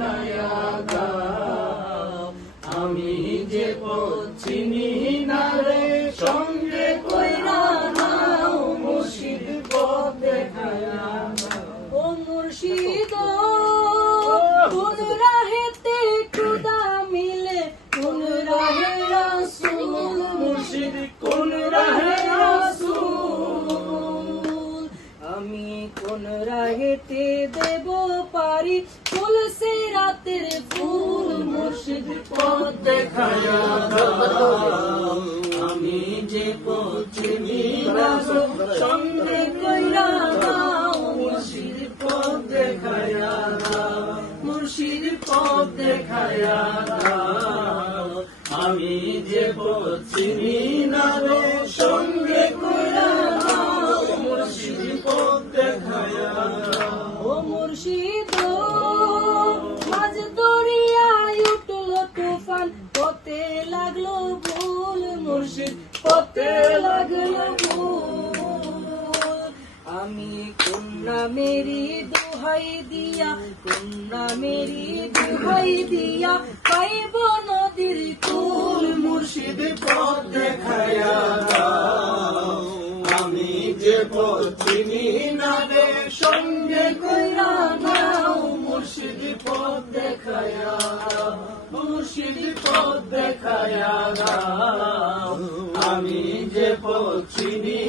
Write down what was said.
দেখায়া দাও। আমি যে পথ চিনি না রে সঙ্গে কইরা নাও, মুর্শিদ পথ দেখায়া দাও। ও মুর্শিদ কোন রাহেতে খুদা মিলে, কোন রাহে রাসূল, মুর্শিদ কোন রাহে রাসূল, আমি কোন রাহেতে দেব পারি তুলসী রাতের ফুল, মুর্শিদ পথ দেখায়া দাও। আমি যে পথ চিনি না সঙ্গে কইরা দাও, মুর্শিদ পথ দেখায়া দাও, মুর্শিদ পথ দেখায়া দাও। আমি যে পথ চিনি না রে সঙ্গে কইরা দাও, মুর্শিদ পথ দেখায়া দাও। ও মুর্শিদ মাঝ দরিয়ায় উঠল তুফান, পথে লাগলো ভুল, মুর্শিদ পথে লাগলো ভুল। আমি কন্যা মেরি দোহাই দিয়া, কন্যা মেরি দোহাই দিয়া পাইব নদীর কুল, মুর্শিদ পথ দেখায়া দাও। আমি যে পথ চিনি না রে সঙ্গে কইরা নাও, মুর্শিদ পথ দেখায়া দাও, মুর্শিদ পথ দেখায়া দাও। আমি যে পথ চিনি